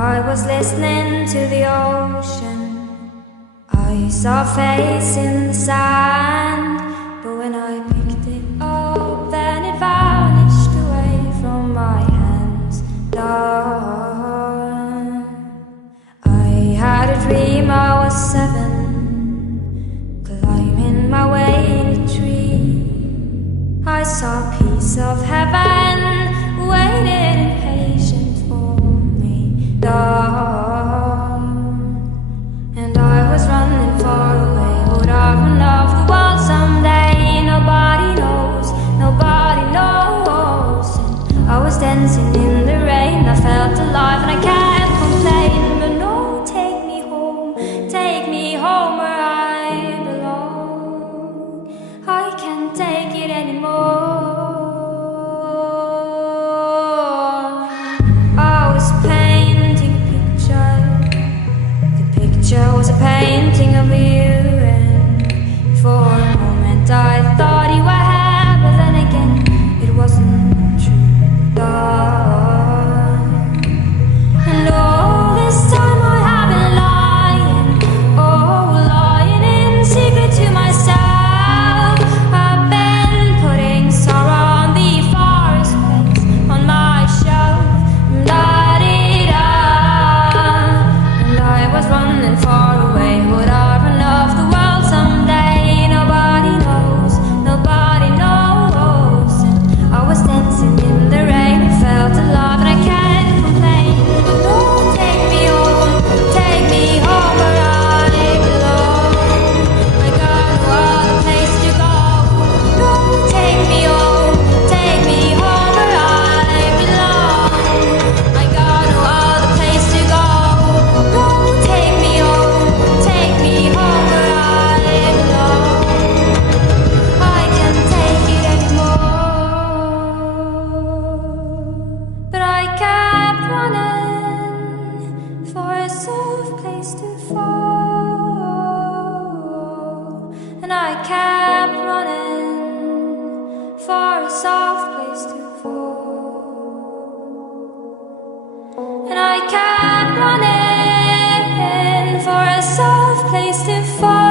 I was listening to the ocean. I saw a face in the sand, but when I picked it up, then it vanished away from my hands. Dark. I had a dream I was 7, climbing my way in a tree. I saw a piece of heaven waiting impatient for me. Dark. And I was running far away. Would I run off the world someday? Nobody knows, nobody knows. And I was dancing in the rain. I felt alive and I can't complain. But no, take me home where I belong. I can't take it anymore. I was painting a picture. The picture was a painting of you, and for a moment I thought you were here, but then again it wasn't true. And all this time I have been lying, lying in secret to myself. I've been putting sorrow on the forest place on my shelf. Da-dee-da. And I was running far away. Would I run off the world someday? Nobody knows, nobody knows. And I was dancing in the rain. I felt alive and I can't complain. But no, take me home where I belong. I got no other place to go. No, take me home where I belong. I got no other place to go. No, take me home where I belong. I can't take it anymore. But I kept running for a soft place to fall. And I kept running for a soft place to fall. And I kept running for a soft place to fall.